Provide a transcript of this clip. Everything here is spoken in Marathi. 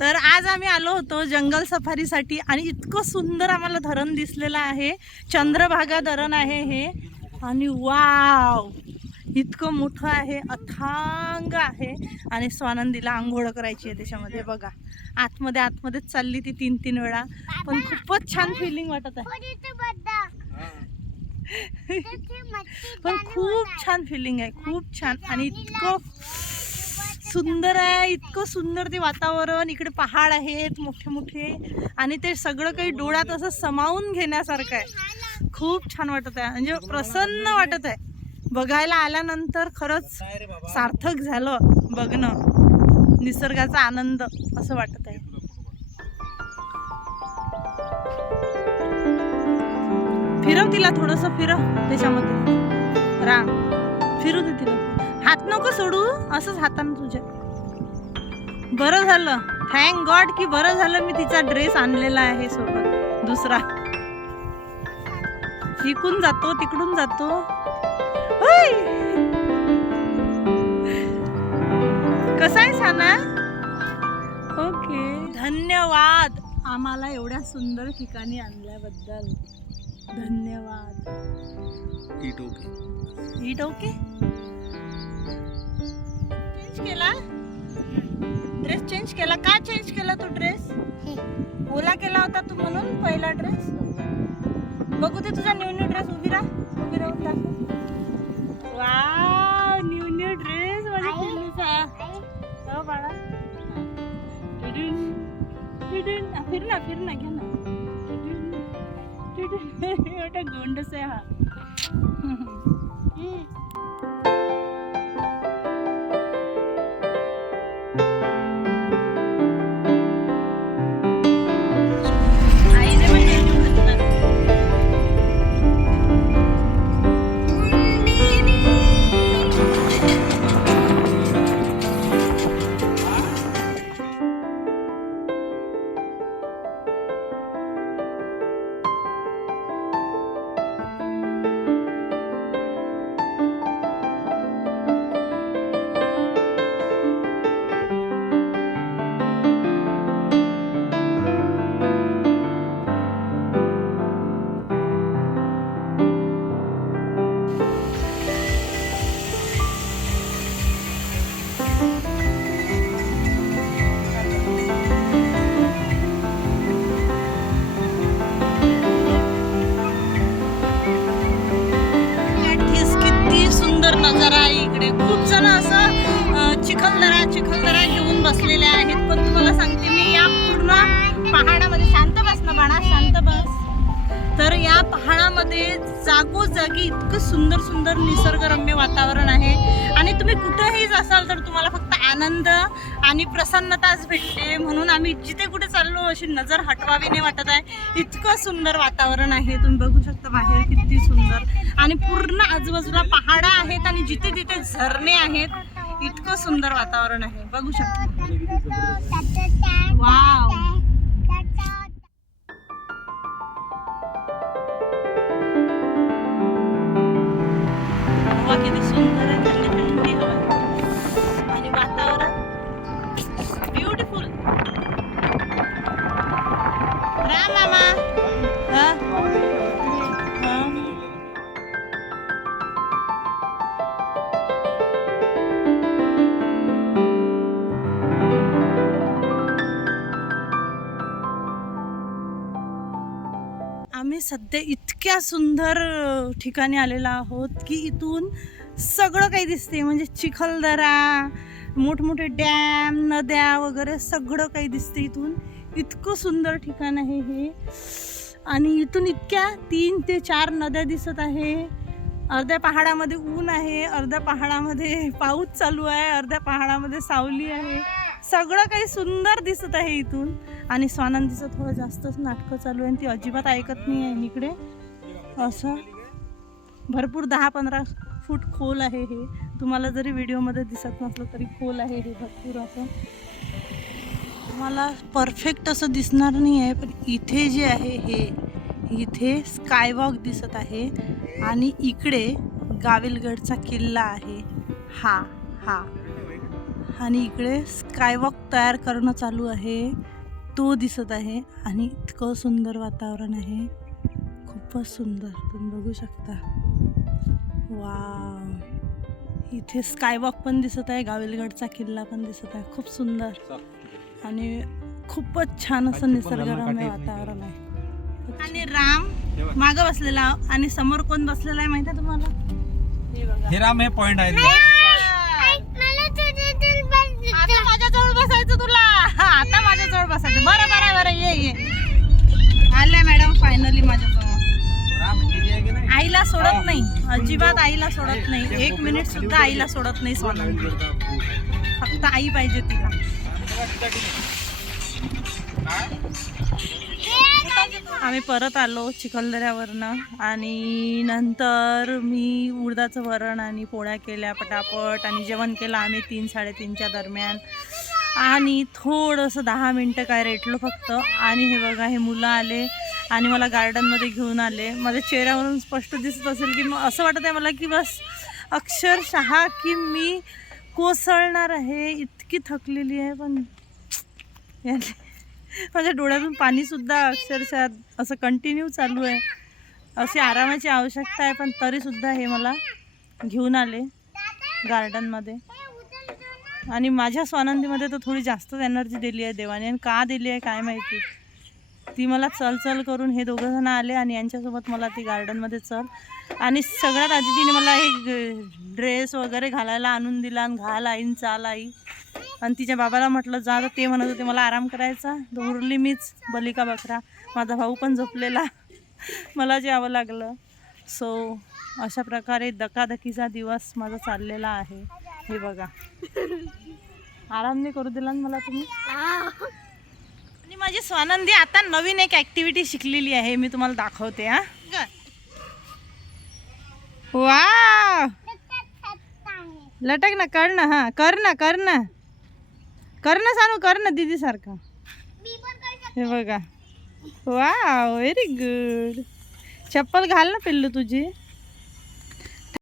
तर आज आम्ही आलो होतो जंगल सफारीसाठी आणि इतकं सुंदर आम्हाला धरण दिसलेलं आहे. चंद्रभागा धरण आहे हे. आणि वाव, इतकं मोठं आहे, अथांग आहे. आणि स्वानंदीला आंघोळ करायची आहे त्याच्यामध्ये. बघा आतमध्येच चालली ती 3-3 वेळा, पण खूपच छान फिलिंग वाटत आहे. पण खूप छान फिलिंग आहे, खूप छान. आणि इतकं सुंदर आहे, इतकं सुंदर ते वातावरण. इकडे पहाड आहेत मोठे मोठे आणि ते सगळं काही डोळ्यात असं समावून घेण्यासारखं आहे. खूप छान वाटत आहे, म्हणजे प्रसन्न वाटत आहे. बघायला आल्यानंतर खरंच सार्थक झालं बघणं, निसर्गाचा आनंद असं वाटत आहे. फिरव तिला, थोडंसं फिरव त्याच्यामध्ये. राम, फिरू दे तिला, हात नको सोडू, असंच हातानं तुझ्या. बरं झालं, थँक गॉड की बरं झालं मी तिचा ड्रेस आणलेला आहे सोबत दुसरा. इकडून जातो तिकडून जातो. कसा आहे साना? ओके, धन्यवाद आम्हाला एवढ्या सुंदर ठिकाणी आणल्याबद्दल. धन्यवाद. It okay. It okay. Change केला ड्रेस, चेंज केला का? चेंज केला तू ड्रेस? ओला केला होता तू म्हणून पहिला ड्रेस. बघू दे तुझा न्यू ड्रेस. उभी राहून दाखव. वाव, न्यू ड्रेस माझ्या पिल्लूचा. हो बाळा, फिर ना घ्या ना. मोठा गोंडस आहे हा. नजारा आहे इकडे. खूप जण असं चिखलदरा घेऊन बसलेले आहेत, पण तुम्हाला सांगते मी, या पूर्ण पहाडामध्ये, शांत बस ना बाळा, शांत बस. तर या पहाडामध्ये जागोजागी इतकं सुंदर निसर्गरम्य वातावरण आहे. आणि तुम्ही कुठेही असाल तर तुम्हाला फक्त आनंद आणि प्रसन्नताच भेटते. म्हणून आम्ही जिथे कुठे चाललो अशी नजर हटवावी नाही वाटत आहे. इतकं सुंदर वातावरण आहे. तुम्ही बघू शकता बाहेर किती सुंदर. आणि पूर्ण आजूबाजूला पहाडा आहेत आणि जिथे तिथे झरणे आहेत. इतकं सुंदर वातावरण आहे, बघू शकता. वाव, हवा किती सुंदर आहे, थंडी हवा आणि वातावरण ब्युटिफुल. राम मामा. आम्ही सध्या इतक्या सुंदर ठिकाणी आलेलो आहोत की इथून सगळं काही दिसते. म्हणजे चिखलदरा, मोठमोठे डॅम, नद्या वगैरे सगळं काही दिसते इथून. इतकं सुंदर ठिकाण आहे हे. आणि इथून इतक्या 3 ते 4 नद्या दिसत आहे. अर्ध्या पहाडामध्ये ऊन आहे, अर्ध्या पहाडामध्ये पाऊस चालू आहे, अर्ध्या पहाडामध्ये सावली आहे. सगळं काही सुंदर दिसत आहे इथून. आणि स्वानंदीचं थोडं जास्तच नाटकं चालू आहे आणि ती अजिबात ऐकत नाही आहे. इकडे असं भरपूर 10-15 फूट खोल आहे हे. तुम्हाला जरी व्हिडिओमध्ये दिसत नसलं तरी खोल आहे हे भरपूर. असं मला परफेक्ट असं दिसणार नाही आहे, पण इथे जे आहे हे, इथे स्कायवॉक दिसत आहे. आणि इकडे गाविलगडचा किल्ला आहे. हा आणि इकडे स्कायवॉक तयार करणं चालू आहे, तो दिसत आहे. आणि इतकं सुंदर वातावरण आहे, खूपच सुंदर. तुम्ही बघू शकता. वाव, इथे स्कायवॉक पण दिसत आहे, गाविलगडचा किल्ला पण दिसत आहे. खूप सुंदर आणि खूपच छान असं निसर्गरम्य वातावरण आहे. आणि राम मागं बसलेला आणि समोर कोण बसलेला आहे माहिती आहे तुम्हाला? हे बघा, हे राम हे पॉइंट आहे. आता माझ्याजवळ बसायचं तुला. आता माझ्याजवळ बसायचं. बरं बरं बरं, ये आल्या मॅडम फायनली माझ्याजवळ. राम हे आहे की नाही? आईला सोडत नाही, अजिबात आईला सोडत नाही. 1 मिनिट सुद्धा आईला सोडत नाही स्वानंदी. फक्त आई पाहिजे तिला. आम्ही परत आलो चिखलदऱ्यावरनं आणि नंतर मी उडदाचं वरण आणि पोळ्या केल्या पटापट आणि जेवण केलं आम्ही 3-3:30च्या दरम्यान. आणि थोडंसं 10 मिनटं काय रेटलो फक्त. आणि हे बघा, हे मुलं आले आणि मला गार्डनमध्ये घेऊन आले. माझ्या चेहऱ्यावरून स्पष्ट दिसत असेल की असं वाटत आहे मला की बस अक्षरशः की मी कोसळणार आहे, इतकी थकलेली आहे. पण माझ्या डोळ्यातून पाणीसुद्धा अक्षरशः असं कंटिन्यू चालू आहे. अशी आरामाची आवश्यकता आहे, पण तरीसुद्धा हे मला घेऊन आले गार्डनमध्ये. आणि माझ्या स्वानंदीमध्ये तर थोडी जास्तच एनर्जी दिली आहे देवाने. आणि का दिली आहे काय माहिती. ती मला चल करून हे दोघंजणं आले आणि यांच्यासोबत मला ती गार्डनमध्ये चल. आणि सगळ्यात आधी तिने मला हे ड्रेस वगैरे घालायला आणून दिला आणि घाल आई चाल आई. आणि तिच्या बाबाला म्हटलं जा, तर ते म्हणत होते मला आराम करायचा. उरली मीच बलिका बकरा. माझा भाऊ पण झोपलेला, मला यावं लागलं. सो अशा प्रकारे धकाधकीचा दिवस माझा चाललेला आहे. हे बघा, आराम नाही करू दिला मला तुम्ही. आणि माझी स्वानंदी आता नवीन एक ॲक्टिव्हिटी शिकलेली आहे, मी तुम्हाला दाखवते. हा, वा, लटक ना, कर ना. हा, कर ना सानू, कर ना दीदी सारखा. हे बघा, वा, व्हेरी गुड. चप्पल घाल ना पिल्लू तुझी.